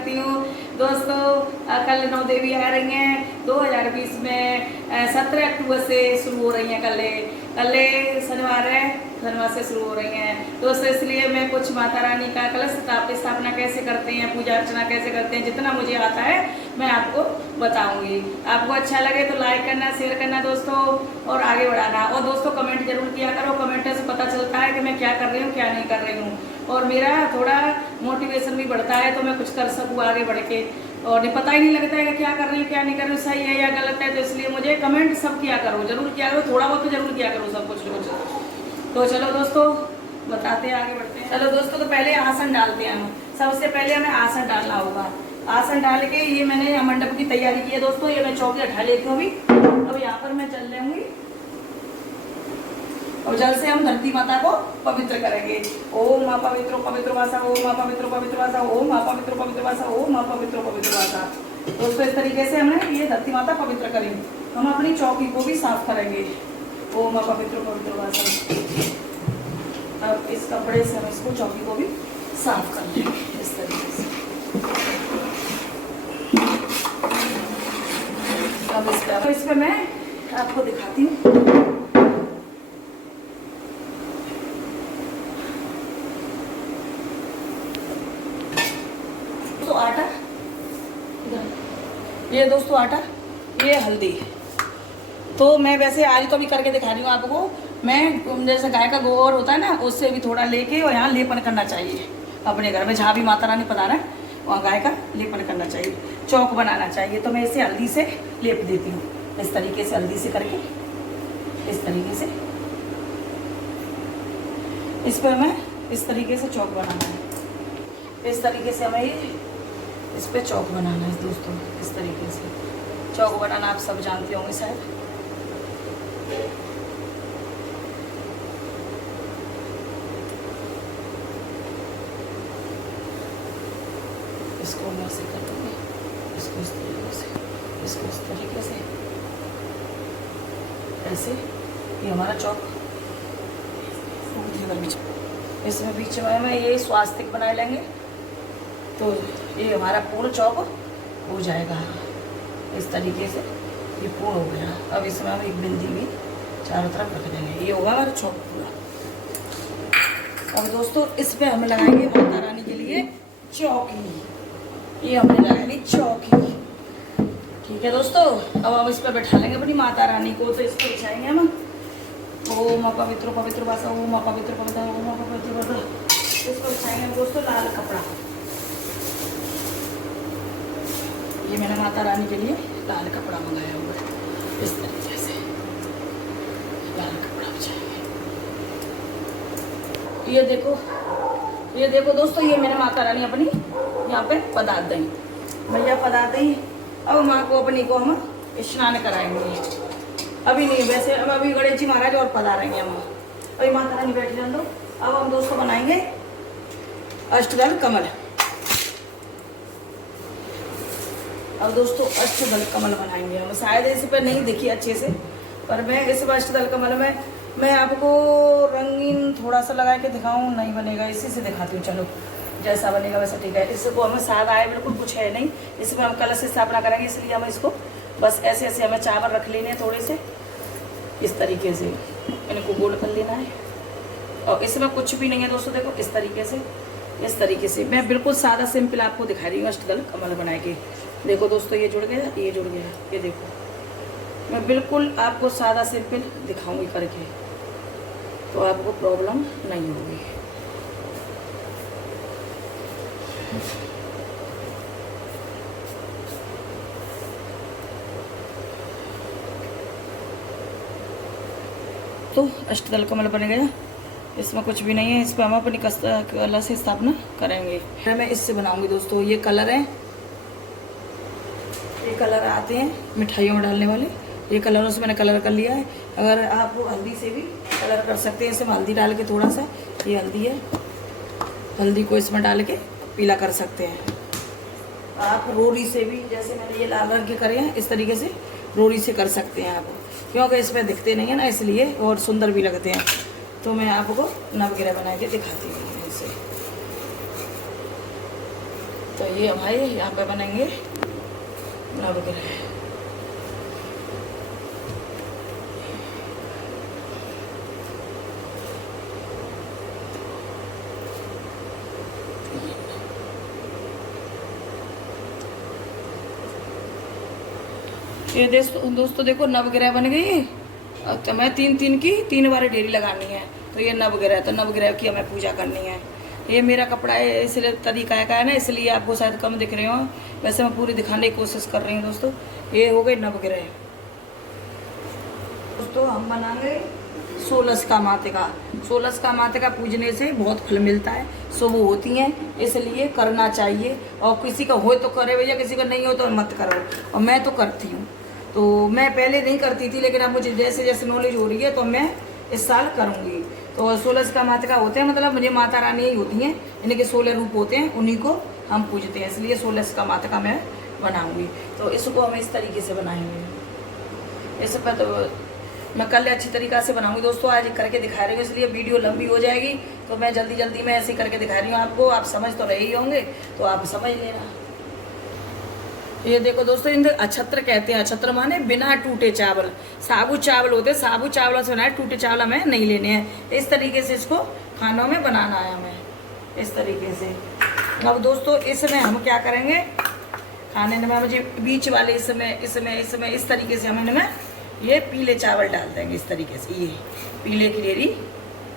करती हूँ दोस्तों। कल 9 देवी आ रही हैं 2020 में 17 अक्टूबर से शुरू हो रही हैं। कल शनिवार है, शनिवार से शुरू हो रही हैं दोस्तों। इसलिए मैं कुछ माता रानी का कलश स्थापना कैसे करते हैं, पूजा अर्चना कैसे करते हैं, जितना मुझे आता है मैं आपको बताऊंगी। आपको अच्छा लगे तो लाइक करना, शेयर करना दोस्तों, और आगे बढ़ाना। और दोस्तों कमेंट जरूर किया करो, कमेंट से पता चलता है कि मैं क्या कर रही हूँ क्या नहीं कर रही हूँ, और मेरा थोड़ा मोटिवेशन भी बढ़ता है तो मैं कुछ कर सकूँ आगे बढ़ के। और पता ही नहीं लगता है कि क्या कर रही हूँ क्या नहीं कर रही हूँ, सही है या गलत है। तो इसलिए मुझे कमेंट सब किया करो, जरूर किया करो, थोड़ा बहुत तो जरूर किया करो सब कुछ। तो चलो दोस्तों बताते हैं, आगे बढ़ते हैं। चलो दोस्तों, तो पहले आसन डालते हैं हम। सबसे पहले हमें आसन डालना होगा। आसन डाल के ये मैंने मंडप की तैयारी की है दोस्तों। ये मैं चौकी उठा लेती हूँ अभी। अब यहाँ पर मैं जल लूंगी, और जल से हम धरती माता को पवित्र करेंगे। ओम मां पवित्र पवित्र वासा, ओम मां पवित्र पवित्र वासा, ओम मां पवित्र पवित्र वासा, ओम मां पवित्र पवित्र वासा। दोस्तों इस तरीके से हमने ये धरती माता पवित्र करेंगे। हम अपनी चौकी को भी साफ करेंगे। ओम मां पवित्र पवित्र वासा। अब इस कपड़े से हम इसको चौकी को भी साफ कर लेंगे इस तरीके से। अब इस पे मैं आपको दिखाती हूँ। तो आटा, ये दोस्तों आटा, ये हल्दी। तो मैं वैसे आज तो भी करके दिखा रही हूँ आपको। मैं जैसे गाय का गोबर होता है ना, उससे भी थोड़ा लेके और यहाँ लेपन करना चाहिए। अपने घर में जहाँ भी माता रानी पधारा है वहाँ गाय का लेपन करना चाहिए, चौक बनाना चाहिए। तो मैं इसे हल्दी से लेप देती हूँ इस तरीके से, हल्दी से करके इस तरीके से। इस पर मैं इस तरीके से चौक बनाना है। इस तरीके से हमें ये इस पे चौक बनाना है दोस्तों। इस तरीके से चौक बनाना आप सब जानते होंगे शायद। इसको मैं ऐसे कर दूँगी, इसको इस तरीके से, इसको इस तरीके से, ऐसे। ये हमारा चौक। इसमें बीच में ये स्वास्तिक बनाए लेंगे तो ये हमारा पूर्ण चौक हो जाएगा। इस तरीके से ये पूर्ण हो गया। अब इसमें हम एक बिंदी भी चारों तरफ रख देंगे, ये होगा हमारा चौक पूरा। अब दोस्तों इस पे हम लगाएंगे माता रानी के लिए चौकी। ये हमने लगा ली चौकी, ठीक है दोस्तों। अब हम इस पर बैठा लेंगे अपनी माता रानी को। तो इसको बिछाएंगे हम। ओम मां पवित्र पवित्र वासा, ओम मां पवित्र पवित्र, ओम मां पवित्र पवित्र। इसको बिछाएंगे हम दोस्तों लाल कपड़ा। ये मैंने माता रानी के लिए लाल कपड़ा मंगाया हुआ है। इस तरीके से लाल कपड़ा बिछाएंगे। ये देखो दोस्तों, ये मैंने माता रानी अपनी यहाँ पे पधार दी, भैया पधार दी। अब माँ को अपनी को हम स्नान कराएंगे। अभी नहीं, वैसे हम अभी गणेश जी महाराज और पधारेंगे हम। अभी माता रानी बैठ जाए दो। अब हम दोस्तों बनाएंगे अष्टदल कमल। अब दोस्तों अष्टदल कमल बनाएंगे हम। शायद इस पर नहीं दिखी अच्छे से, पर मैं इस अष्टदल कमल में मैं आपको रंगीन थोड़ा सा लगा के दिखाऊं, नहीं बनेगा। इसी से दिखाती हूँ, चलो जैसा बनेगा वैसा ठीक है। इसको हमें सादा है, बिल्कुल कुछ है नहीं। इसमें हम कलश स्थापना करेंगे, इसलिए हम इसको बस ऐसे ऐसे हमें चावल रख लेने हैं थोड़े से, इस तरीके से इनको गोल कर लेना है। और इसमें कुछ भी नहीं है दोस्तों, देखो इस तरीके से मैं बिल्कुल सादा सिंपल आपको दिखा रही हूँ अष्टदल कमल बना के। देखो दोस्तों, ये जुड़ गया, ये जुड़ गया, ये देखो। मैं बिल्कुल आपको सादा सिंपल दिखाऊंगी करके, तो आपको प्रॉब्लम नहीं होगी। तो अष्टदल कमल बन गया। इसमें कुछ भी नहीं है। इस पर हम अपनी कलश से स्थापना करेंगे। मैं इससे बनाऊंगी दोस्तों। ये कलर है, ये कलर आते हैं मिठाइयों में डालने वाले, ये कलरों से मैंने कलर कर लिया है। अगर आप हल्दी से भी कलर कर सकते हैं। इसमें हल्दी डाल के थोड़ा सा, ये हल्दी है, हल्दी को इसमें डाल के पीला कर सकते हैं। आप रोरी से भी, जैसे मैंने ये लाल रंग के करे हैं, इस तरीके से रोरी से कर सकते हैं आप, क्योंकि इसमें दिखते नहीं है ना, इसलिए, और सुंदर भी लगते हैं। तो मैं आपको नवग्रह बना के दिखाती हूँ। ऐसे तो ये हमारे यहाँ पे बनेंगे नवग्रह। ये दोस्तों देखो नवग्रह बन गई। अब तो मैं तीन बार ढेरी लगानी है। तो ये नवग्रह, तो नवग्रह की हमें पूजा करनी है। ये मेरा कपड़ा है इसलिए तरीका है ना, इसलिए आपको शायद कम दिख रहे हो, वैसे मैं पूरी दिखाने की कोशिश कर रही हूँ दोस्तों। ये हो गई नवग्रह। दोस्तों हम बनाएंगे 16 मातिका। 16 मातिका पूजने से बहुत फल मिलता है, शुभ होती हैं, इसलिए करना चाहिए। और किसी का हो तो करे भैया, किसी का नहीं हो तो मत करो। और मैं तो करती हूँ। तो मैं पहले नहीं करती थी, लेकिन अब मुझे जैसे जैसे नॉलेज हो रही है तो मैं इस साल करूँगी। तो 16 मातिका होते हैं, मतलब मुझे माता रानी ही होती हैं, इनके 16 रूप होते हैं, उन्हीं को हम पूजते हैं, इसलिए 16 मातिका मैं बनाऊँगी। तो इसको हम इस तरीके से बनाएंगे। इस पर तो मैं कल अच्छी तरीक़ा से बनाऊंगी दोस्तों, आज करके दिखा रही हूँ, इसलिए वीडियो लंबी हो जाएगी। तो मैं जल्दी में ऐसे करके दिखा रही हूँ आपको। आप समझ तो रहे ही होंगे, तो आप समझ लेना। ये देखो दोस्तों, इन्हें अछत्र कहते हैं। अछत्र माने बिना टूटे चावल। साबुत चावल होते हैं, साबुत चावलों से बनाए, टूटे चावल हमें नहीं लेने हैं। इस तरीके से इसको खानों में बनाना है हमें, इस तरीके से। अब दोस्तों इसमें हम क्या करेंगे, खाने में मुझे बीच वाले इसमें इस तरीके से हम इनमें ये पीले चावल डाल देंगे, इस तरीके से। ये पीले की ढेरी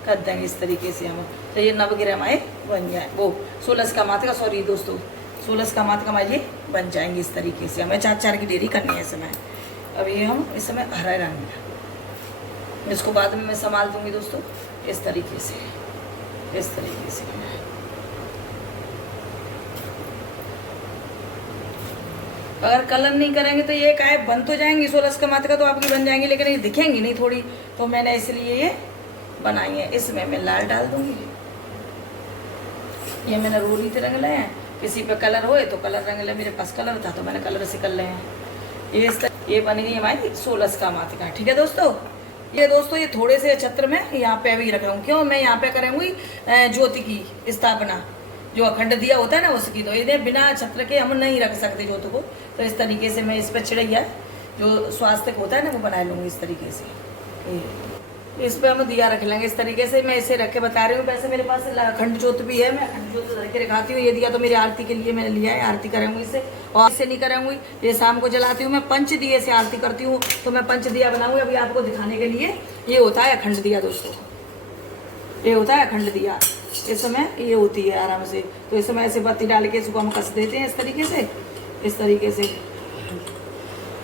कर देंगे इस तरीके से हम। तो ये नवग्रह हमारे बन जाए, वो 16 मातिका, सॉरी दोस्तों 16 मातिका हमारे ये बन जाएंगे इस तरीके से। हमें 4 की ढेरी करनी है इसमें। अब ये हम इसमें हरा रंग, इसको बाद में मैं संभाल दूंगी दोस्तों, इस तरीके से, इस तरीके से। अगर कलर नहीं करेंगे तो ये काय बन तो जाएंगी 16 मातिका, तो आपकी बन जाएंगी, लेकिन ये दिखेंगी नहीं थोड़ी। तो मैंने इसलिए ये बनाई है। इसमें मैं लाल डाल दूंगी। ये मैंने रोली से रंग लाए हैं, किसी पे कलर होए तो कलर रंग ले। मेरे पास कलर था तो मैंने कलर से कर लिए हैं। ये बन गई हमारी 16 मातिका। ठीक है दोस्तों। ये दोस्तों ये थोड़े से छत्र में यहाँ पे अभी रख रहा हूँ। क्यों, मैं यहाँ पे करूँगी ज्योति की स्थापना, जो अखंड दिया होता है ना उसकी। तो इन्हें बिना छत्र के हम नहीं रख सकते ज्योति को। तो इस तरीके से मैं इस पर चिड़ैया जो स्वास्थ्य होता है ना वो बना लूँगी इस तरीके से। इस पर हम दिया रख लेंगे इस तरीके से। मैं इसे रख के बता रही हूँ। वैसे मेरे पास अखंड ज्योत भी है, मैं अखंड ज्योत रख के रखाती हूँ। ये दिया तो मेरी आरती के लिए मैंने लिया है, आरती करूँगी इससे। और इससे नहीं करूँगी, ये शाम को जलाती हूँ मैं। पंच दिए से आरती करती हूँ, तो मैं पंच दिया बनाऊँगी अभी आपको दिखाने के लिए। ये होता है अखंड दिया दोस्तों, ये होता है अखंड दिया। इस समय ये होती है आराम से। तो इस समय ऐसे बत्ती डाल के इसको हम कस देते हैं इस तरीके से, इस तरीके से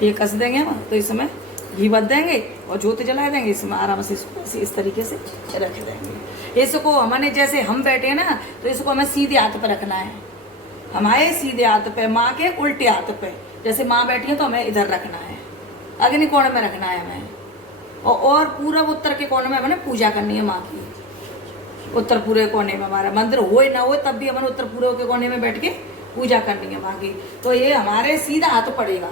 ये कस देंगे हम। तो इस समय घी बच देंगे और ज्योति जला देंगे। इसमें आराम से इसको इस तरीके से रख देंगे। इसको हमने जैसे हम बैठे हैं ना, तो इसको हमें सीधे हाथ पे रखना है, हमारे सीधे हाथ पे, माँ के उल्टे हाथ पे। जैसे माँ बैठी है तो हमें इधर रखना है, अग्नि कोण में रखना है हमें। और पूरब उत्तर के कोने में हमें पूजा करनी है माँ की। उत्तर पूरे कोने में हमारा मंदिर हो ना हो तब भी हमें उत्तर पूरे के कोने में बैठ के पूजा करनी है माँ की। तो ये हमारे सीधा हाथ पड़ेगा।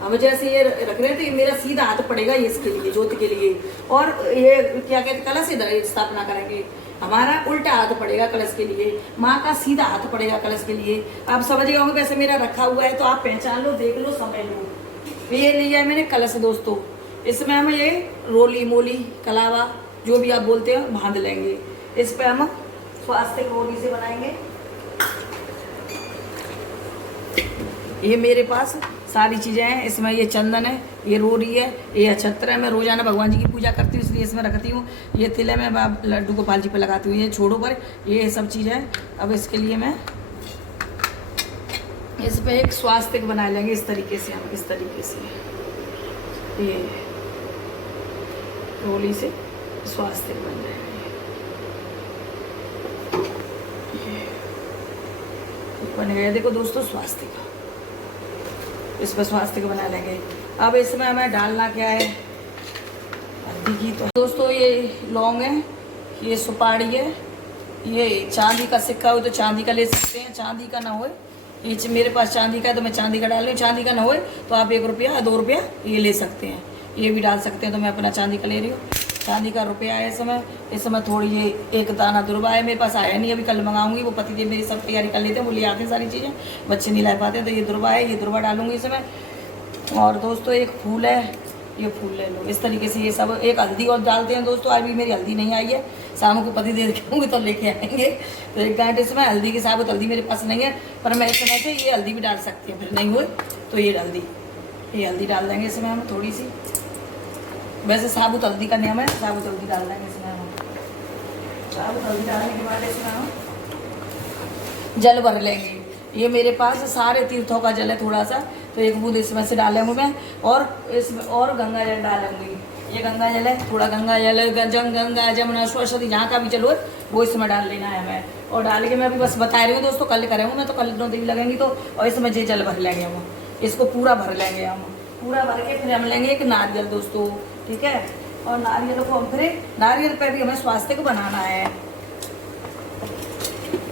हम जैसे ये रख रहे थे, मेरा सीधा हाथ पड़ेगा ये इसके लिए, ज्योति के लिए। और ये क्या कहते, कलश इधर स्थापना करेंगे, हमारा उल्टा हाथ पड़ेगा कलश के लिए, माँ का सीधा हाथ पड़ेगा कलश के लिए। आप समझ गए होंगे, वैसे मेरा रखा हुआ है तो आप पहचान लो, देख लो, समझ लो। ये लिया है मैंने कलश दोस्तों। इसमें हम ये रोली मोली कलावा जो भी आप बोलते हैं बांध लेंगे। इस पे हम स्वास्थ्य रोली से बनाएंगे। ये मेरे पास सारी चीज़ें हैं। इसमें ये चंदन है, ये रोरी है, ये अक्षत्र है। मैं रोजाना भगवान जी की पूजा करती हूँ इसलिए इसमें रखती हूँ। ये तिल है, मैं लड्डू गोपाल जी पे लगाती हूँ। ये छोड़ो पर ये सब चीज़ है। अब इसके लिए मैं इस पर एक स्वास्थ्य बना लेंगे इस तरीके से हम, इस तरीके से ये रोली से स्वास्थ्य बन जाएगा। बन गया देखो दोस्तों स्वास्थ्य का। इस पर स्वास्थ्य का बना लेंगे। अब इसमें हमें डालना क्या है, हल्दी की। तो दोस्तों ये लौंग है, ये सुपारी है, ये चांदी का सिक्का हो तो चांदी का ले सकते हैं, चांदी का ना हो, ये मेरे पास चांदी का है तो मैं चांदी का डाल रही हूँ। चांदी का ना हो तो आप 1 रुपया 2 रुपया ये ले सकते हैं, ये भी डाल सकते हैं। तो मैं अपना चांदी का ले रही हूँ। चांदी का रुपया है इस समय थोड़ी ये एक दाना दुर्बा है, मेरे पास आया नहीं, अभी कल मंगाऊंगी। वो पति देव मेरी सब तैयारी कर लेते हैं, वो ले आते हैं सारी चीज़ें, बच्चे नहीं ला पाते, तो ये दुर्बा है, ये दुर्बा डालूंगी इसमें। और दोस्तों एक फूल है, ये फूल ले लो। इस तरीके से ये सब, एक हल्दी और डालते हैं दोस्तों। अभी मेरी हल्दी नहीं आई है, शाम को पति दे देंगे तो लेके आएंगे। तो एक गांठ इसमें हल्दी के साबुत हल्दी मेरे पास नहीं है, पर मैं इस समय से ये हल्दी भी डाल सकती हूँ, फिर नहीं हुए तो ये हल्दी डाल देंगे इसमें हम थोड़ी सी। वैसे साबुत हल्दी का नियम है, साबुत हल्दी डाल देंगे इसमें हम। साबुत हल्दी डालने के बाद इसमें हम जल भर लेंगे। ये मेरे पास सारे तीर्थों का जल है थोड़ा सा, तो एक बूंद इसमें से डालेंगे मैं, और इसमें और गंगा जल डालूंगी। ये गंगा जल है, थोड़ा गंगा जल, गंगा जमुना सरस्वती जहाँ का भी जल हो वो इसमें डाल लेना है हमें। और डाल के मैं अभी बस बता रही हूँ दोस्तों, कल करेंगे मैं, तो कल 9 दिन लगेंगी। तो और इसमें ये जल भर लेंगे हम, इसको पूरा भर लेंगे हम, पूरा भर के फिर हम लेंगे एक नारियल दोस्तों, ठीक है। और नारियल को हम फिर, नारियल पे भी हमें स्वास्थ्य को बनाना है,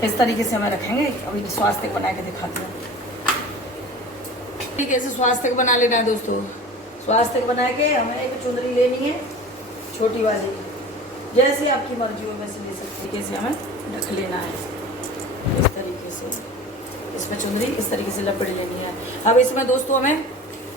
इस तरीके से हमें रखेंगे। अभी स्वास्थ्य को बना के दिखाते हैं, ठीक है। ऐसे स्वास्थ्य को बना लेना है दोस्तों। स्वास्थ्य को बना के हमें एक चुंदरी लेनी है छोटी वाली, जैसे आपकी मर्जी हो वैसे ले सकते, कैसे हमें रख लेना है इस तरीके से। इसमें चुंदरी इस तरीके से लपेट लेनी है। अब इसमें दोस्तों हमें,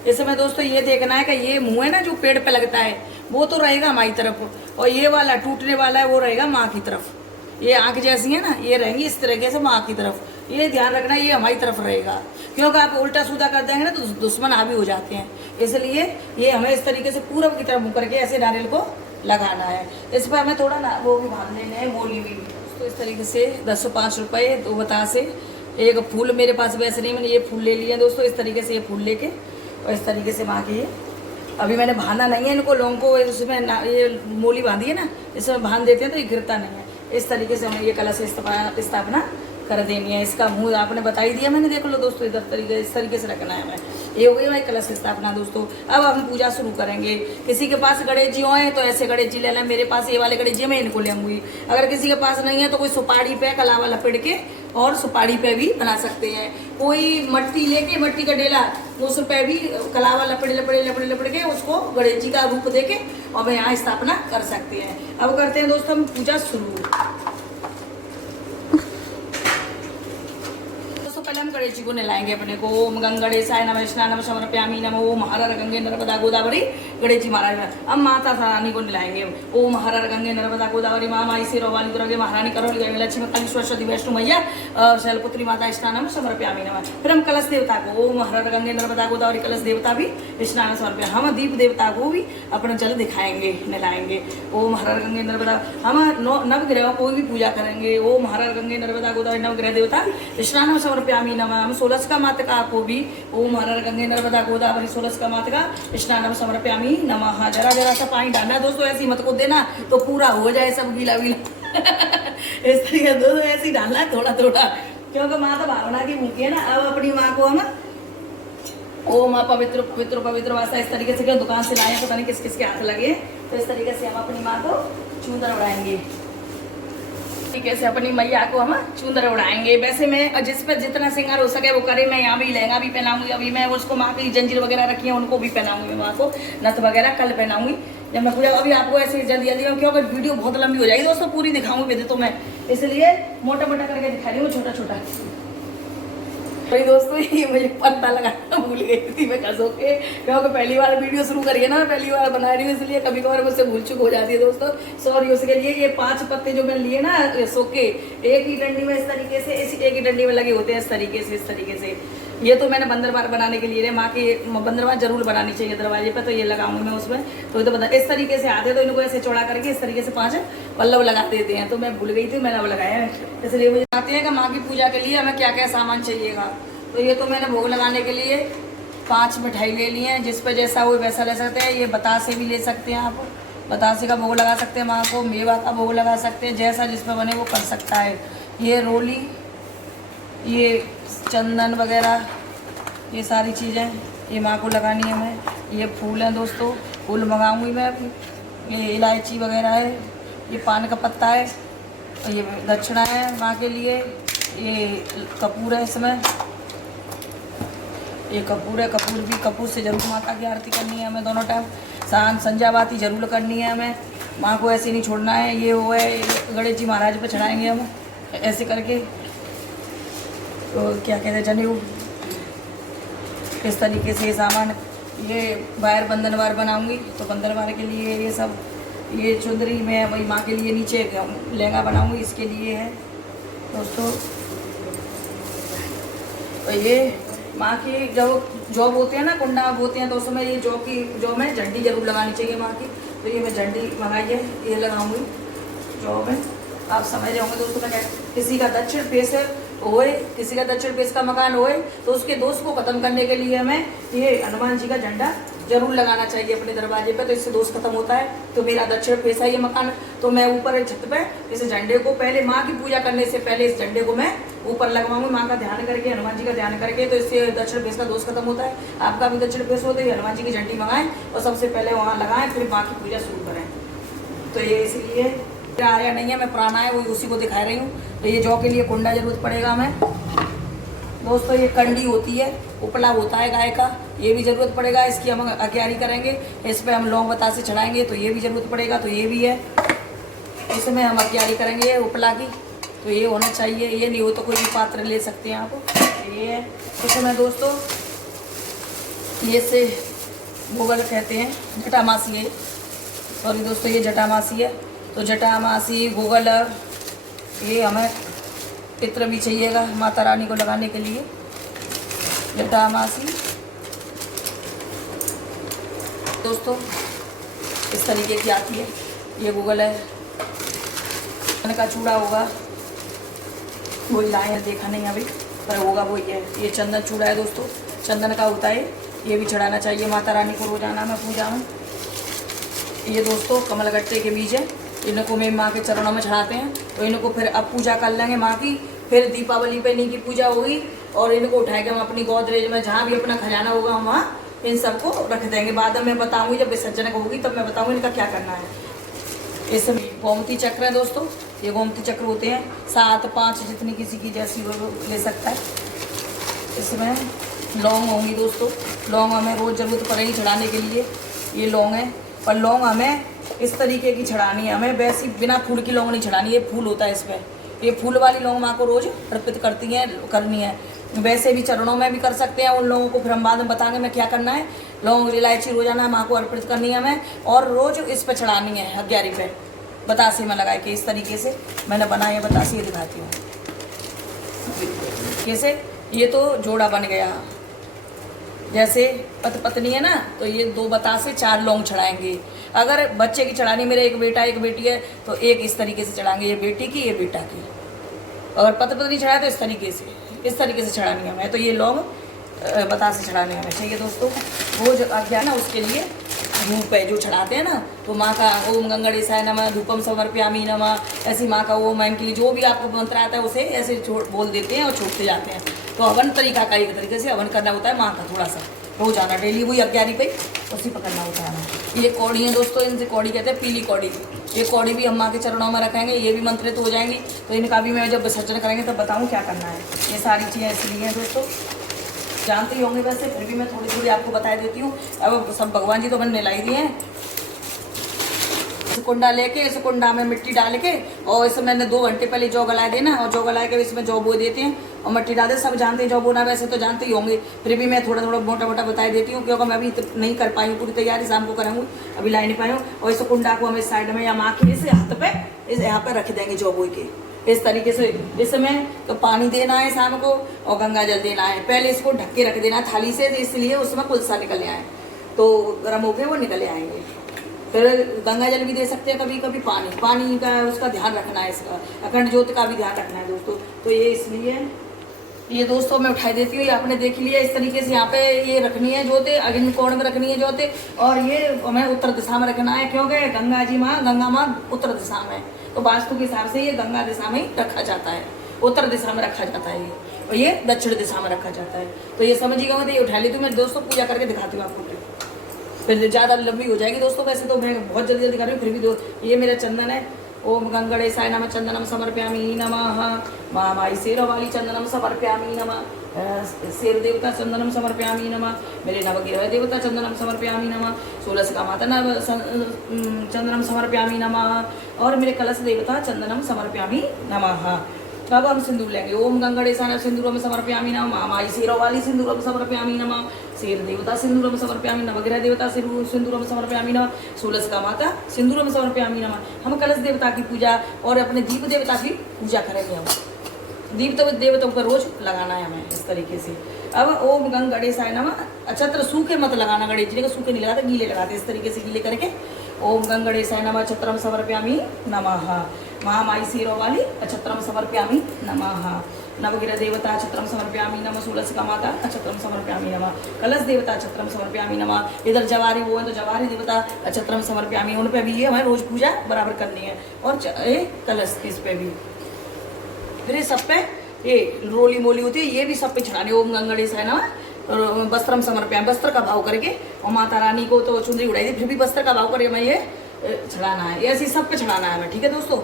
इसमें दोस्तों ये देखना है कि ये मुंह है ना जो पेड़ पे लगता है, वो तो रहेगा हमारी तरफ, और ये वाला टूटने वाला है वो रहेगा माँ की तरफ। ये आँख जैसी है ना, ये रहेंगी इस तरीके से माँ की तरफ। ये ध्यान रखना, ये हमारी तरफ रहेगा, क्योंकि आप उल्टा सीधा कर देंगे ना तो दुश्मन हावी हो जाते हैं। इसलिए ये हमें इस तरीके से पूरब की तरफ मुँह करके ऐसे नारियल को लगाना है। इस पर हमें थोड़ा ना वो भी बांध लेने हैं, मोली भी। तो इस तरीके से 10-5 रुपये 2 बतासे। एक फूल मेरे पास वैसे नहीं, मैंने ये फूल ले लिया दोस्तों, इस तरीके से ये फूल लेके और इस तरीके से माँ के, अभी मैंने बांधा नहीं है इनको, लोगों को इसमें ये मोली बांधी है ना, इसमें बांध देते हैं तो ये गिरता नहीं है। इस तरीके से हमें ये कलश स्थापना कर देनी है। इसका मुंह आपने बता ही दिया मैंने, देख लो दोस्तों, इस तरीके से रखना है हमें। ये हो गई हमारी कलश स्थापना दोस्तों। अब हम पूजा शुरू करेंगे। किसी के पास गणेश जी हों तो ऐसे गणेश जी ले लें, मेरे पास ये वाले गणेश जी मैं इनको ले आऊँगी। अगर किसी के पास नहीं है तो कोई सुपारी पे कलावा लपेट के और सुपारी पे भी बना सकते हैं। कोई मट्टी लेके, मट्टी का डेला, उस पे भी कलावा लपेट के उसको गणेश जी का रूप दे के और मैं यहाँ स्थापना कर सकते हैं। अब करते हैं दोस्तों हम पूजा शुरू। पहले हम गणेश जी को नहलाएंगे अपने को। ओम गंगणेशाय नमः स्नानम समर्पयामि नमः ओम हर हर गंगे नर्मदा गोदावरी। गणेश जी महाराज अब माता रानी को नहलाएंगे। ओम हर हर गंगे नर्मदा गोदावरी माँ माई से रोवाली दुर्गे महारानी करो लक्ष्मी काली सरस्वती वैष्णो मैया और शैलपुत्री माता स्नानम समर्पयामि नमः। फिर हम कलश देवता को ओम हर हर गंगे नर्मदा गोदावरी कलश देवता भी स्नान समर्पया। हम दीप देवता को भी अपना जल दिखाएंगे, नहलाएंगे। ओम हर हर गंगे नर्मदा। हम नवग्रहों को भी पूजा करेंगे। ओम हर हर गंगे नर्मदा गोदावरी नवग्रह देवता स्नान समर्पयामि नमः। हम 16 मातका को भी ओम हर हर गंगे नर्मदा गोदावरी 16 मातका स्नानम समर्पयामि नमः। जरा जरा सा पानी डालना है दोस्तों, ऐसी मत को देना तो पूरा हो जाए सब गीला गीला। इस तरीके दोस्तों ऐसे ही डालना है थोड़ा थोड़ा, क्योंकि माँ तो भावना की भूखी है ना। अब अपनी माँ को हम ओम पवित्र पवित्र पवित्र वास्ता इस तरीके से, दुकान से लाए पता नहीं किस किस के हाथ लगे, तो इस तरीके से हम अपनी माँ को चूंदर उड़ाएंगे। तरीके से अपनी मैया को हम चूंदर उड़ाएंगे। वैसे मैं जिस पर जितना श्रृंगार हो सके वो करे। मैं यहाँ भी लहंगा भी पहनाऊंगी, अभी मैं उसको माँ की जंजीर वगैरह रखी है उनको भी पहनाऊंगी, माँ को नथ वगैरह कल पहनाऊंगी जब मैं पूजा। अभी आपको ऐसे जल्दी जल्दी क्योंकि वीडियो बहुत लंबी हो जाएगी दोस्तों, पूरी दिखाऊंगी विधि तो मैं, इसलिए मोटा मोटा करके दिखा रही हूँ, छोटा छोटा। भाई दोस्तों ये मुझे पत्ता लगाना भूल गई थी मैं कसो के, क्योंकि पहली बार वीडियो शुरू करी है ना, पहली बार बना रही हूँ, इसलिए कभी कभार मुझसे भूल चुक हो जाती है दोस्तों, सॉरी उसके लिए। ये 5 पत्ते जो मैंने लिए ना सोके, एक ही डंडी में इस तरीके से, एक ही डंडी में लगे होते हैं इस तरीके से। ये तो मैंने बंदरबार बनाने के लिए माँ की बंदरबार जरूर बनानी चाहिए दरवाजे पर, तो ये लगाऊंगी मैं उसमें। तो बता इस तरीके से आते तो इनको ऐसे चौड़ा करके इस तरीके से 5 पल्लव लगा देते हैं, तो मैं भूल गई थी, मैंने अब लगाया है। इसलिए मुझे आते हैं कि माँ की पूजा के लिए हमें क्या क्या सामान चाहिएगा। तो ये तो मैंने भोग लगाने के लिए 5 मिठाई ले ली हैं, जिस पर जैसा हो वैसा ले सकते हैं। ये बतासे भी ले सकते हैं आप, बतासे का भोग लगा सकते हैं माँ को, मेवा का भोग लगा सकते हैं, जैसा जिस पर बने वो कर सकता है। ये रोली, ये चंदन वगैरह, ये सारी चीज़ें ये माँ को लगानी है हमें। ये फूल हैं दोस्तों, फूल मंगाऊंगी मैं अभी। ये इलायची वगैरह है, ये पान का पत्ता है, और ये दक्षिणा है माँ के लिए। ये कपूर है इसमें, ये कपूर है, कपूर से जरूर माता की आरती करनी है हमें दोनों टाइम। संध्या बाती जरूर करनी है हमें। माँ को ऐसे नहीं छोड़ना है। ये वो है गणेश जी महाराज पे चढ़ाएंगे हम ऐसे करके। तो क्या कहते हैं जनेऊ, इस तरीके से सामान। ये बाहर बंधनवार बनाऊंगी, तो बंधनवार के लिए ये सब, ये चुंदरी मैं वही माँ के लिए नीचे लहंगा बनाऊंगी, इसके लिए है दोस्तों। तो ये माँ की जॉब होते हैं ना, कुंडा होते हैं, तो उसमें ये जॉब में झंडी जरूर लगानी चाहिए माँ की। तो ये मैं झंडी मंगाई है, ये लगाऊंगी जॉब में। आप समझ रहे होंगे दोस्तों। मैं किसी का दक्षिण फेस होए, किसी का दक्षिण फेस का मकान होए, तो उसके दोष को खत्म करने के लिए हमें ये हनुमान जी का झंडा जरूर लगाना चाहिए अपने दरवाजे पे, तो इससे दोष खत्म होता है। तो मेरा दक्षिण फेस है ये मकान, तो मैं ऊपर छत पे इस झंडे को पहले माँ की पूजा करने से पहले इस झंडे को मैं ऊपर लगवाऊंगी माँ का ध्यान करके, हनुमान जी का ध्यान करके। तो इससे दक्षिण फेस का दोष खत्म होता है। आपका भी दक्षिण फेस हो तो ये हनुमान जी की झंडी मंगाएं और सबसे पहले वहाँ लगाएं, फिर माँ की पूजा शुरू करें। तो ये इसलिए आया नहीं है, मैं पुराना है वो उसी को दिखा रही हूँ। तो ये जौ के लिए कुंडा जरूरत पड़ेगा हमें दोस्तों। ये कंडी होती है, उपला होता है गाय का, ये भी जरूरत पड़ेगा। इसकी हम अक्यारी करेंगे, इस पर हम लौंग बतासे चढ़ाएंगे, तो ये भी जरूरत पड़ेगा। तो ये भी है, इसमें हम अक्यारी करेंगे उपला की, तो ये होना चाहिए। ये नहीं हो तो कोई भी पात्र ले सकते हैं आप। ये है इसमें दोस्तों, ये से भोगल कहते हैं, जटामासी है, सॉरी दोस्तों ये जटामासी है। तो जटामासी भोगल, ये हमें पित्र भी चाहिएगा माता रानी को लगाने के लिए। जटामासी दोस्तों इस तरीके की आती है। ये गूगल है, चंदन का चूड़ा होगा, वही लाए हैं, देखा नहीं अभी पर होगा वही है। ये चंदन चूड़ा है दोस्तों, चंदन का होता है, ये भी चढ़ाना चाहिए माता रानी को रोजाना में पूजा में। ये दोस्तों कमलगट्टे के बीज है, इनको मैं माँ के चरणों में चढ़ाते हैं। तो इनको फिर अब पूजा कर लेंगे माँ की, फिर दीपावली पे इन्हीं की पूजा होगी। और इनको उठाए के हम अपनी गोदरेज में जहाँ भी अपना खजाना होगा हम वहाँ इन सबको रख देंगे। बाद में मैं बताऊँगी जब विसर्जन होगी तब मैं बताऊँगी इनका क्या करना है। इसमें गोमती चक्र है दोस्तों, ये गोमती चक्र होते हैं 7, 5 जितनी किसी की जैसी वो ले सकता है। इसमें लौंग होंगी दोस्तों, लौंग हमें रोज़ ज़रूरत पड़ेगी चढ़ाने के लिए। ये लौंग है, पर लौंग हमें इस तरीके की चढ़ानी है, हमें वैसी बिना फूल की लौंग नहीं चढ़ानी। ये फूल होता है इसमें, ये फूल वाली लौंग माँ को रोज़ अर्पित करनी है। वैसे भी चरणों में भी कर सकते हैं उन लोगों को, फिर हम बाद में बताएंगे मैं क्या करना है। लौंग इलायची रोजाना माँ को अर्पित करनी है हमें, और रोज़ इस पर चढ़ानी है अग्यारी पे, बतासे में लगा के। इस तरीके से मैंने बनाया है बतासे, ये दिखाती हूँ कैसे। ये तो जोड़ा बन गया, जैसे पत्नी है ना, तो ये 2 बतासे 4 लौंग चढ़ाएंगे। अगर बच्चे की चढ़ानी, मेरा एक बेटा एक बेटी है, तो एक इस तरीके से चढ़ाएंगे, ये बेटी की ये बेटा की। अगर पत्नी चढ़ाए तो इस तरीके से चढ़ानी है हमें। तो ये लौंग बतासे चढ़ाने हमें चाहिए दोस्तों। वो जो क्या ना उसके लिए धूप है जो चढ़ाते हैं ना, तो माँ का ओम गंगणेशाय नमः, धूपम समर्पयामि नमः, ऐसी माँ का ओम के लिए जो भी आपको मंत्र आता है उसे ऐसे बोल देते हैं और छोड़ते जाते हैं। तो हवन तरीका का एक तरीके से हवन करना होता है माँ का, थोड़ा सा रोजाना डेली वही अग्यारी पे उसी पकड़ना होता है। ये कौड़ी है दोस्तों, इनसे कौड़ी कहते हैं, पीली कौड़ी। ये कौड़ी भी हम माँ के चरणों में रखेंगे, ये भी मंत्रित हो जाएंगी। तो इनका भी मैं जब विसर्जन करेंगे तब बताऊँ क्या करना है। ये सारी चीज़ें इसलिए हैं दोस्तों, जानते ही होंगे वैसे, फिर भी मैं थोड़ी थोड़ी आपको बता देती हूँ। अब सब भगवान जी तो मैंने लाई दिए हैं। इस कुंडा लेके, इस कुंडा में मिट्टी डाल के, और इसमें मैंने 2 घंटे पहले जौ गलाए देना, और जौ गलाए के इसमें जौ बो देते हैं और मिट्टी डाल दे। सब जानते हैं जौ बोना, वैसे तो जानते ही होंगे, फिर भी मैं थोड़ा थोड़ा मोटा मोटा बता देती हूँ, क्योंकि मैं अभी नहीं कर पाई हूँ पूरी तैयारी, शाम को करूँगी, अभी ला नहीं पाई हूँ। और इस कुंडा को हम इस साइड में या माँ के इस हाथ पे, इस यहाँ पे रख देंगे जौ बोई के इस तरीके से। इसमें तो पानी देना है शाम को और गंगा जल देना है। पहले इसको ढक के रख देना है थाली से, इसलिए उसमें कुलसा निकल आए, तो गर्म होके वो निकले आएंगे। फिर गंगा जल भी दे सकते हैं, कभी कभी पानी का उसका ध्यान रखना है, इसका अखंड ज्योति का भी ध्यान रखना है दोस्तों। तो ये इसलिए ये दोस्तों मैं उठाई देती हूँ, ये आपने देख लिया। इस तरीके से यहाँ पे ये रखनी है ज्योति, अग्नि कोण में रखनी है ज्योति, और ये हमें उत्तर दिशा में रखना है, क्योंकि गंगा माँ उत्तर दिशा में, तो वास्तु के हिसाब से ये गंगा दिशा में ही रखा जाता है, उत्तर दिशा में रखा जाता है ये, और ये दक्षिण दिशा में रखा जाता है। तो ये समझिएगा, मैं ये उठा लेती हूँ मैं दोस्तों, पूजा करके दिखाती हूँ आपको, फिर ज़्यादा लंबी हो जाएगी दोस्तों। वैसे तो मैं बहुत जल्दी जल्दी कर रही हूँ, फिर भी ये मेरा चंदन है। ओम गंगणेशाय नमः, चंदनम समर्पयामि नमः, महामाई शेरों वाली चंदनम समर्पयामि नमः। शेर देवता चंदनम समर्पयामि नमः, मेरे नवग्रह देवता चंदनम समर्पयामि नमः, तुलसी माता चंदनम समर्पयामि नमः, और मेरे कलश देवता चंदनम समर्पयामि नमः। अब हम सिंदूर लेंगे। ओम गंगणेशाय सिंदूरम समर्पयामि नमः, माई शेरों वाली सिंदूरम समर्पयामि नमः, शेर देवता सिंदूरम समर्पयामि नमः, नवग्रह देवता सिंदूरम समर्पयामि नमः, तुलसी माता सिंदूरम समर्पयामि नमः। हम कलश देवता की पूजा और अपने दीप देवता की पूजा करेंगे। हम दीप तो देवताओं को रोज लगाना है हमें इस तरीके से। अब ओम गंग गणेशाय नमः, अछत्र सूखे मत लगाना, गणेश जी को सूखे नहीं लगाते, गीले लगाते, इस तरीके से गीले करके ओम गंग गणेशाय नमः छत्रम समर्पयामि नमः, महामाई शेरों वाली अछत्रम समर्पयामि नमः, नवग्रह देवता छत्रम समर्पयामि नमः, तुलसी माता छत्रम समर्पयामि नमः, कलश देवता छत्रम समर्पयामि नमः। इधर जवारी वो है तो जवारी देवता छत्रम समर्पयामि, उन पे भी ये हमें रोज पूजा बराबर करनी है। और कलश इस पे भी, फिर ये सब पे ये रोली मोली होती है, ये भी सब पे चढ़ानी। ओम गंगणेशाय नमः वस्त्रम समर्पयामि, वस्त्र का भाव करके, और माता रानी को तो चुनरी उड़ाई थी, फिर भी वस्त्र का भाव करके मैं ये चढ़ाना है, ऐसे सब पे चढ़ाना है हमें। ठीक है दोस्तों,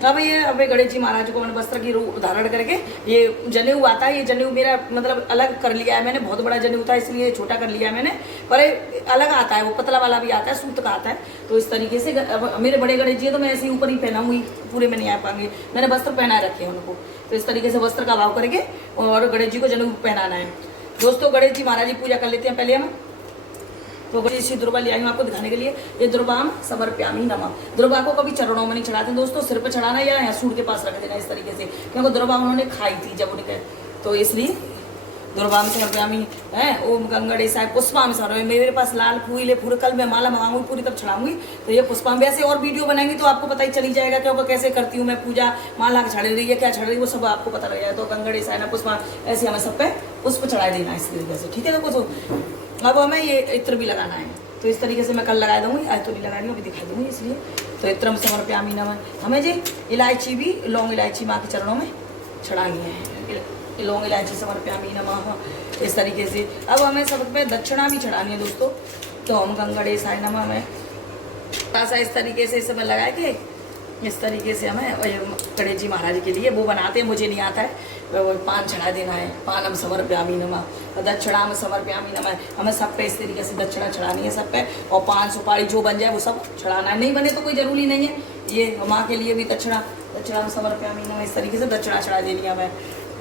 अब ये अब गणेश जी महाराज को मैंने वस्त्र की रूप धारण करके, ये जनेऊ आता है, ये जनेऊ मेरा मतलब अलग कर लिया है मैंने, बहुत बड़ा जनेऊ था इसलिए छोटा कर लिया है मैंने, पर अलग आता है, वो पतला वाला भी आता है, सूत का आता है। तो इस तरीके से अब मेरे बड़े गणेश जी है तो मैं ऐसे ही ऊपर ही पहनाऊंगी, पूरे में नहीं आ पाएंगे, मैंने वस्त्र पहना रखे हैं उनको। तो इस तरीके से वस्त्र का भाव करके और गणेश जी को जनेऊ पहनाना है। दोस्तों गणेश जी महाराज की पूजा कर लेते हैं पहले हम। तो गणेश जी दुर्वा ले आई हूँ आपको दिखाने के लिए। ये दुर्वाम समर्पयामि नमः, दुर्वा को कभी चरणों में नहीं चढ़ाते दोस्तों, सिर पे चढ़ाना या यहाँ सूट के पास रख देना इस तरीके से, क्योंकि दुर्वा उन्होंने खाई थी जब उनके, तो इसलिए दुर्वाम समर्पयामि है। ओम गंगणेशाय पुष्पाम समर्पयामि, मेरे पास लाल फूल फूल, कल मैं माला मंगाऊंगी पूरी तब चढ़ाऊंगी। तो ये पुष्पाम, वैसे और वीडियो बनाएंगी तो आपको पता ही चली जाएगा क्योंकि कैसे करती हूँ मैं पूजा, माला चढ़ रही है क्या चढ़ रही है वो सब आपको पता लग जाएगा। तो गंगणेशाय ना पुष्पाम, ऐसे हमें सब पे पुष्प चढ़ा देना इस तरीके से। ठीक है देखो, अब हमें ये इत्र भी लगाना है, तो इस तरीके से मैं कल लगा दूंगी, आज तो नहीं लगा रही हूँ, अभी दिखा दूंगी इसलिए। तो इत्रम समर्पयामि नमः, हमें जी इलायची भी, लौंग इलायची माँ के चरणों में चढ़ानी है, लौंग इलायची समर्पयामि नमः इस तरीके से। अब हमें सब पे दक्षिणा भी चढ़ानी है दोस्तों। तो हम गंगणेशाय नमः में ऐसा इस तरीके से इस समय लगा के, इस तरीके से हमें गणेश जी महाराज के लिए वो बनाते हैं, मुझे नहीं आता है, पान चढ़ा देना है। पानम समर्पयामि नमः, दक्षिणाम समर्पयामि नमः, हमें सब पे इस तरीके से दक्षिणा चढ़ानी है सब पे, और पान सुपारी जो बन जाए वो सब चढ़ाना है, नहीं बने तो कोई जरूरी नहीं है। ये माँ के लिए भी दक्षिणाम समर्पयामि नमः इस तरीके से दक्षिणा चढ़ा देनी है हमें।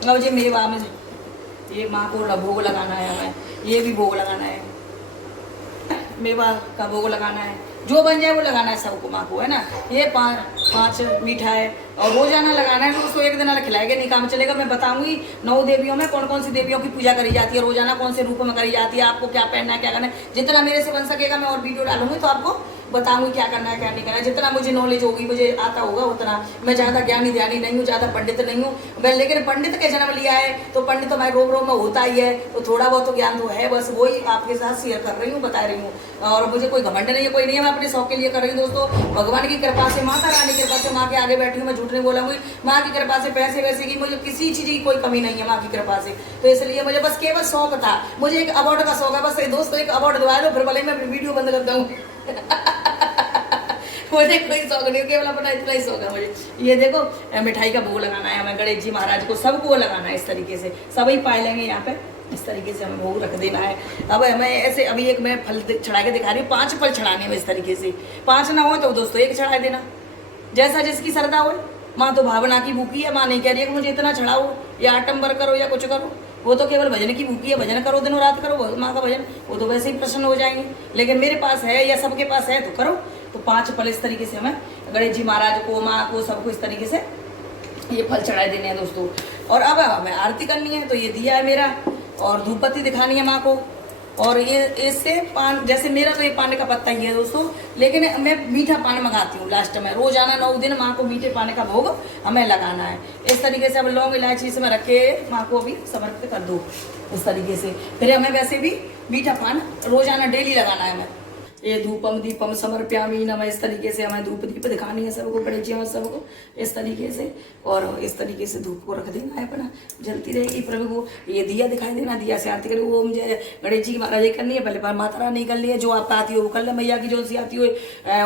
अब ये मेवा में ये माँ को भोग लगाना है हमें, ये भी भोग लगाना है, मेवा का भोग लगाना है, जो बन जाए वो लगाना है सबको माँ को, है ना। ये पाँच मीठा है और रोजाना लगाना है, तो उसको एक दिन खिलाएगा नहीं काम चलेगा। मैं बताऊंगी 9 देवियों में कौन कौन सी देवियों की पूजा करी जाती है, रोजाना कौन से रूप में करी जाती है, आपको क्या पहनना है क्या करना है। जितना मेरे से बन सकेगा मैं और वीडियो डालूंगी तो आपको बताऊंगी क्या करना है क्या नहीं करना है। जितना मुझे नॉलेज होगी, मुझे आता होगा उतना। मैं ज़्यादा ज्ञानी ध्यानी नहीं हूँ, ज़्यादा पंडित नहीं हूँ मैं, लेकिन पंडित के जन्म लिया है तो पंडित तो भाई रोम रोम में होता ही है, तो थोड़ा बहुत तो ज्ञान तो है, बस वही आपके साथ शेयर कर रही हूँ, बता रही हूँ। और मुझे कोई घमंड नहीं है, कोई नहीं है, मैं अपने शौक के लिए कर रही हूँ दोस्तों। भगवान की कृपा से, माता रानी की कृपा से, माँ के आगे बैठी हूँ, मैं झूठ नहीं बोलूँगी। माँ की कृपा से पैसे वैसे की मुझे किसी चीज़ की कोई कमी नहीं है माँ की कृपा से। तो इसलिए मुझे बस केवल शौक था, मुझे एक अवार्ड का शौक है बस। दोस्तों एक अवार्ड दिवा दो, फिर भले मैं वीडियो बंद कर दूँ। मुझे कोई शौक नहीं, केवल अपना इतना ही शौक है मुझे। ये देखो मिठाई का भोग लगाना है हमें गणेश जी महाराज को, सबको लगाना है इस तरीके से, सभी पाए लेंगे यहाँ पे, इस तरीके से हमें भोग रख देना है। अब हमें ऐसे अभी एक मैं फल चढ़ा के दिखा रही हूँ, 5 फल चढ़ाने में इस तरीके से। 5 ना हो तो दोस्तों 1 चढ़ा देना, जैसा जिसकी श्रद्धा हो। माँ तो भावना की भूखी है, माँ नहीं कह रही है कि मुझे इतना चढ़ाओ या आटम्बर करो या कुछ करो, वो तो केवल भजन की भूखी है, भजन करो दिनों रात करो माँ का भजन, वो तो वैसे ही प्रसन्न हो जाएंगे। लेकिन मेरे पास है या सबके पास है तो करो। तो 5 फल इस तरीके से हमें गणेश जी महाराज को, माँ को, सबको इस तरीके से ये फल चढ़ाए देने हैं दोस्तों। और अब हमें आरती करनी है, तो ये दिया है मेरा, और धूप बत्ती दिखानी है माँ को। और ये इससे पान, जैसे मेरा तो ये पान का पत्ता ही है दोस्तों, लेकिन मैं मीठा पान मंगाती हूँ लास्ट में। रोजाना 9 दिन माँ को मीठे पान का भोग हमें लगाना है इस तरीके से। अब लौंग इलायची इसमें रख के माँ को भी समर्पित कर दो इस तरीके से। फिर हमें वैसे भी मीठा पान रोजाना डेली लगाना है हमें। ये धूपम दीपम समर्प्यामी नमः, इस तरीके से हमें धूप दीप दिखानी है सबको, गणेश जी सबको इस तरीके से। और इस तरीके से धूप को रख देना है अपना, जलती रहेगी प्रभु को। ये दिया दिखाई देना, दिया से आरती करें। ओम जय गणेश जी की महाराज करनी है, पहले माता रानी कर ली है, जो आपका आती हो वो कर ले, मैया की जो सी आती हो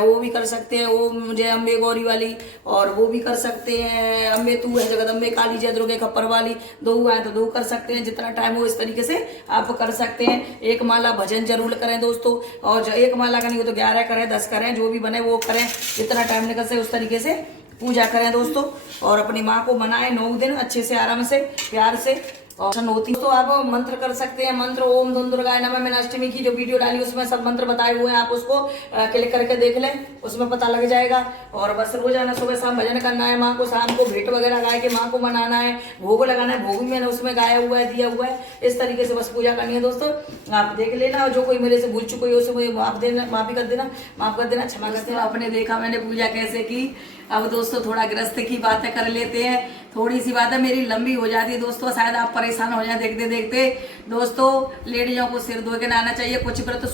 वो भी कर सकते हैं। ओम जय अम्बे गौरी वाली, और वो भी कर सकते हैं। अम्बे तू है जगदम्बे काली जय दुर्गे खप्पर वाली, दो आए तो दो कर सकते हैं, जितना टाइम हो इस तरीके से आप कर सकते हैं। एक माला भजन जरूर करें दोस्तों, और एक माला का नहीं हो तो 11 करें, 10 करें, जो भी बने वो करें, जितना टाइम निकल से उस तरीके से पूजा करें दोस्तों। और अपनी माँ को मनाएं 9 दिन अच्छे से, आराम से, प्यार से। और होती तो आप मंत्र कर सकते हैं, मंत्र ओम धुन दुर्गाय नमः। मैंने अष्टमी की जो वीडियो डाली उसमें सब मंत्र बताए हुए हैं, आप उसको क्लिक करके देख लें, उसमें पता लग जाएगा। और बस रोजाना सुबह शाम भजन करना है, माँ को शाम को भेंट वगैरह गाय के माँ को मनाना है, भोग लगाना है, भोग मैंने उसमें गाया हुआ है, दिया हुआ है। इस तरीके से बस पूजा करनी है दोस्तों, आप देख लेना। और जो कोई मेरे से भूल चुकी है उसे मुझे माफ कर देना, क्षमा कर देना। आपने देखा मैंने पूजा कैसे की। अब दोस्तों थोड़ा गृहस्थ की बातें कर लेते हैं, थोड़ी सी बातें मेरी लंबी हो जाती है दोस्तों, शायद आप परेशान हो जाए देखते देखते। दोस्तों लेडीजों को सिर धो के नहाना चाहिए, कुछ व्रत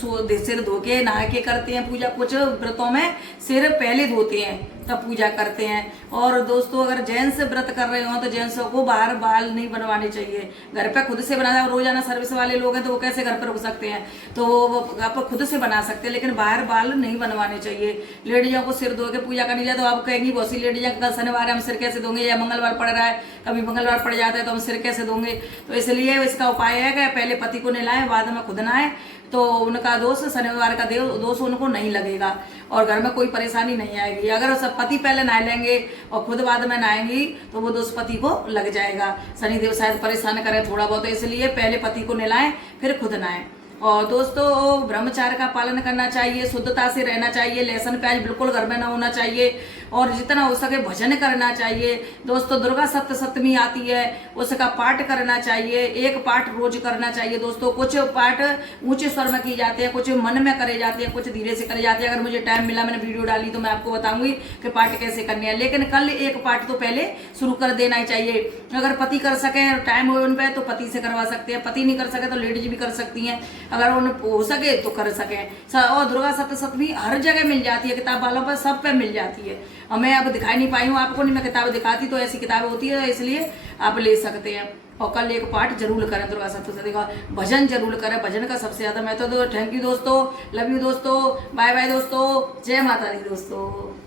सिर धो के नहा के करते हैं पूजा, कुछ व्रतों में सिर पहले धोते हैं तब पूजा करते हैं। और दोस्तों अगर जेंट्स व्रत कर रहे हो तो जेंट्सों को बाहर बाल नहीं बनवाने चाहिए, घर पे खुद से बनाना। रोजाना सर्विस वाले लोग हैं तो वो कैसे घर पे रुक सकते हैं, तो वो आप खुद से बना सकते हैं, लेकिन बाहर बाल नहीं बनवाने चाहिए। लेडीजों को सिर धो के पूजा करनी चाहिए। तो आप कहेंगी बहुत सी लेडीजों कल शनिवार हम सिर कैसे धोंगे, या मंगलवार पड़ रहा है, कभी मंगलवार पड़ जाता है तो हम सिर कैसे धोंगे। तो इसलिए इसका उपाय है कि पहले पति को नहलाएं, बाद में खुद नहाएं, तो उनका दोष, शनिवार का दोष उनको नहीं लगेगा और घर में कोई परेशानी नहीं आएगी। अगर सब पति पहले नहा लेंगे और खुद बाद में नहाएंगी तो वो दोष पति को लग जाएगा। शनिदेव शायद परेशान करें थोड़ा बहुत, तो इसलिए पहले पति को नहलाएं फिर खुद नहाएं। और दोस्तों ब्रह्मचार्य का पालन करना चाहिए, शुद्धता से रहना चाहिए, लहसुन प्याज बिल्कुल घर में ना होना चाहिए, और जितना हो सके भजन करना चाहिए। दोस्तों दुर्गा सप्तमी आती है, उसका पाठ करना चाहिए, एक पाठ रोज करना चाहिए दोस्तों। कुछ पाठ ऊंचे स्वर में की जाते हैं, कुछ मन में करे जाते हैं, कुछ धीरे से करे जाते हैं। अगर मुझे टाइम मिला, मैंने वीडियो डाली तो मैं आपको बताऊंगी कि पाठ कैसे करने हैं, लेकिन कल एक पाठ तो पहले शुरू कर देना ही चाहिए। अगर पति कर सके, टाइम हो उन पे तो पति से करवा सकते हैं, पति नहीं कर सके तो लेडीज भी कर सकती हैं, अगर उन हो सके तो कर सके। और दुर्गा सप्तमी हर जगह मिल जाती है, किताब वालों पर सब पे मिल जाती है। और मैं अब दिखाई नहीं पाई हूँ आपको, नहीं मैं किताब दिखाती तो ऐसी किताबें होती है, इसलिए आप ले सकते हैं। और कल एक पाठ जरूर करें दुर्गा सप्तमी का, भजन जरूर करें, भजन का सबसे ज्यादा महत्व। तो थैंक यू दोस्तों, लव यू दोस्तों, बाय बाय दोस्तों, जय माता दी दोस्तों।